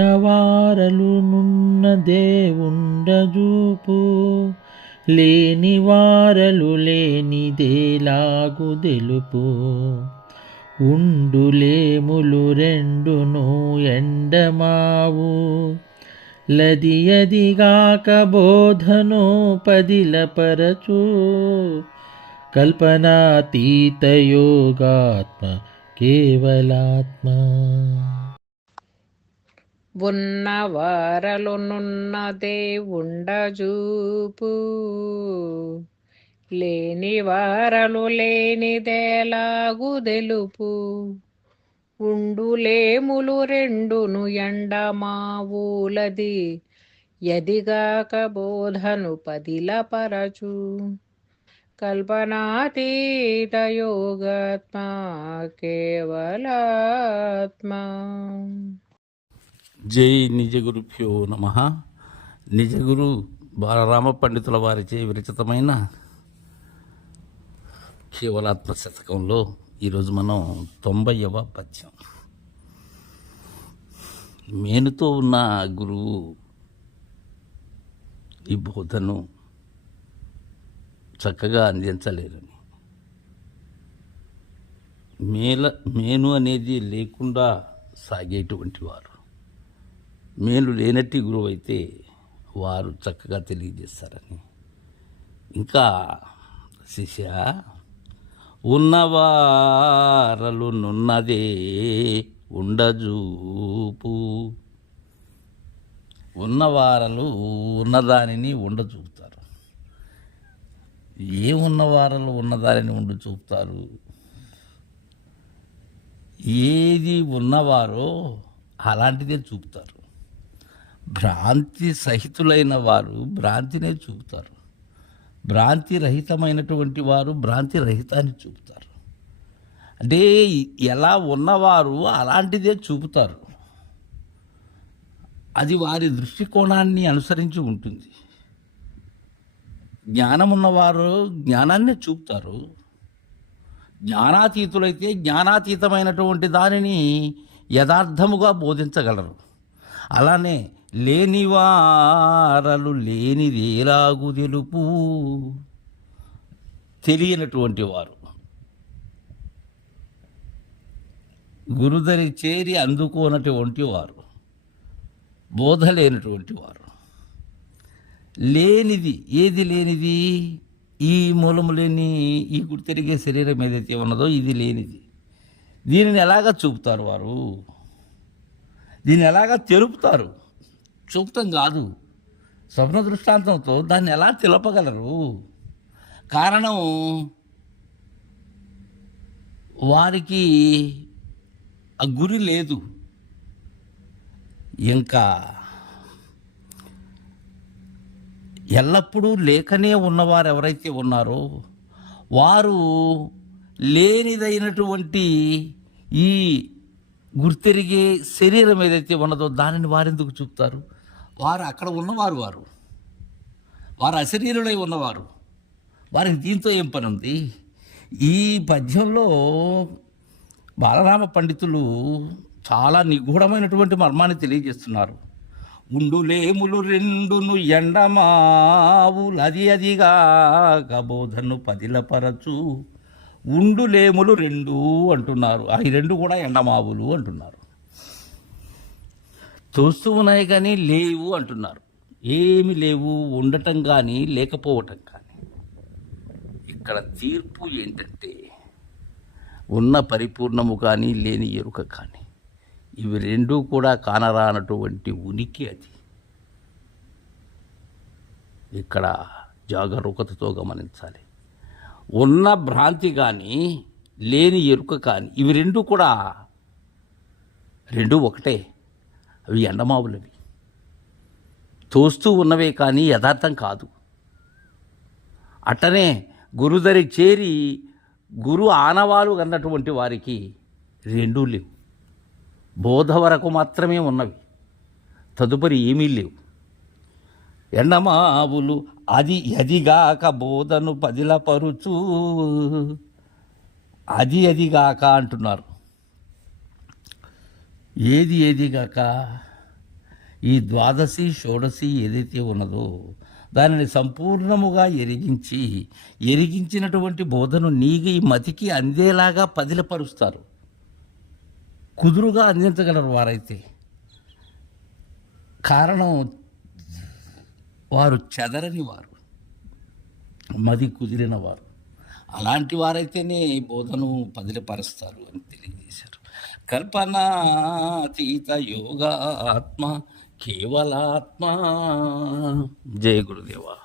ఉన్నవారలునున్న దేవుండజూపు. లేని వారలు లేనిదేలాగు తెలుపు. ఉండులేములు రెండును ఎండమావు. లదియదిగాక బోధను పదిలపరచు. కల్పనాతీత యోగాత్మ కేవలాత్మ. ఉన్నవారలునున్నదే ఉండజూపు లేని వారలు లేనిదేలాగు తెలుపు. ఉండులేములు రెండును ఎండమావులది ఎదిగాక బోధను పదిలపరచు. కల్పనాతీత యోగాత్మ కేవలాత్మా. జై నిజగురుభ్యో నమ. నిజగురు బాలరామ పండితుల వారిచే విరచితమైన కేవలాత్మ శతకంలో ఈరోజు మనం తొంభైవ పద్యం. మేనుతో ఉన్న గురువు ఈ బోధను చక్కగా అందించలేరని. మేల మేను అనేది లేకుండా సాగేటువంటి వారు. మేలు లేనట్టి గురువు అయితే వారు చక్కగా తెలియజేస్తారని. ఇంకా శిష్య ఉన్నవారలు నున్నదే ఉండజూపు. ఉన్నవారలు ఉన్నదానిని ఉండ చూపుతారు ఏ ఉన్నవారలు ఉన్నదానిని ఉండి చూపుతారు ఏది ఉన్నవారో అలాంటిదే చూపుతారు. భ్రాంతి సహితులైన వారు భ్రాంతినే చూపుతారు. భ్రాంతి రహితమైనటువంటి వారు భ్రాంతి రహితాన్ని చూపుతారు. అంటే ఎలా ఉన్నవారు అలాంటిదే చూపుతారు. అది వారి దృష్టికోణాన్ని అనుసరించి ఉంటుంది. జ్ఞానం ఉన్నవారు జ్ఞానాన్ని చూపుతారు. జ్ఞానాతీతులైతే జ్ఞానాతీతమైనటువంటి దానిని యథార్థముగా బోధించగలరు. అలానే లేనివారలు లేనిదేలాగు తెలుపు. తెలియనటువంటి వారు. గురుదరి చేరి అందుకోనటువంటి వారు. బోధ లేనటువంటి వారు. లేనిది ఏది లేనిది? ఈ మూలము లేని ఈ గుడి తిరిగే శరీరం ఏదైతే ఉన్నదో ఇది లేనిది. దీనిని ఎలాగ చూపుతారు వారు? దీన్ని ఎలాగ తెలుపుతారు? సూక్తం కాదు. స్వప్న దృష్టాంతంతో దాన్ని ఎలా తెలపగలరు? కారణం వారికి ఆ గురి లేదు. ఇంకా ఎల్లప్పుడూ లేకనే ఉన్నవారు ఎవరైతే ఉన్నారో వారు లేనిదైనటువంటి ఈ గుర్తెరిగే శరీరం ఏదైతే ఉన్నదో దానిని వారెందుకు చూపుతారు? వారు అక్కడ ఉన్నవారు వారు. వారు అశరీరులై ఉన్నవారు. వారికి దీంతో ఏం పని ఉంది? ఈ పద్యంలో బాలరామ పండితులు చాలా నిగూఢమైనటువంటి మర్మాన్ని తెలియజేస్తున్నారు. ఉండులేములు రెండును ఎండమావులు అది అదిగా కబోధను పదిలపరచు ఉండులేములు రెండు అంటున్నారు. ఆ రెండు కూడా ఎండమావులు అంటున్నారు. తోస్తూ ఉన్నాయి కానీ లేవు అంటున్నారు. ఏమి లేవు ఉండటం కానీ లేకపోవటం కానీ ఇక్కడ తీర్పు ఏంటంటే ఉన్న పరిపూర్ణము కానీ లేని ఎరుక కానీ ఇవి రెండూ కూడా కానరానటువంటి ఉనికి అది. ఇక్కడ జాగరూకతతో గమనించాలి. ఉన్న భ్రాంతి కానీ లేని ఎరుక కానీ ఇవి రెండు కూడా రెండు ఒకటే. అవి ఎండమావులవి. తోస్తూ ఉన్నవే కానీ యథార్థం కాదు. అట్టనే గురుదరి చేరి గురు ఆనవాలు అన్నటువంటి వారికి రెండూ లేవు. బోధ వరకు మాత్రమే ఉన్నవి. తదుపరి ఏమీ లేవు. ఎండమావులు అది ఎదిగాక బోధను పదిలపరుచు. అది ఎదిగాక అంటున్నారు. ఏది ఏదిగాక ఈ ద్వాదశి షోడశి ఏదైతే ఉన్నదో దానిని సంపూర్ణముగా ఎరిగించి ఎరిగించినటువంటి బోధను నీగి మతికి అందేలాగా పదిలపరుస్తారు. కుదురుగా అందించగలరు వారైతే. కారణం వారు చెదరని వారు మది కుదిరిన వారు. అలాంటి వారైతేనే ఈ బోధను పదిలపరుస్తారు అని తెలియజేశారు. కల్పనాతీత యోగాత్మ కేవలాత్మ. జయ గురుదేవా.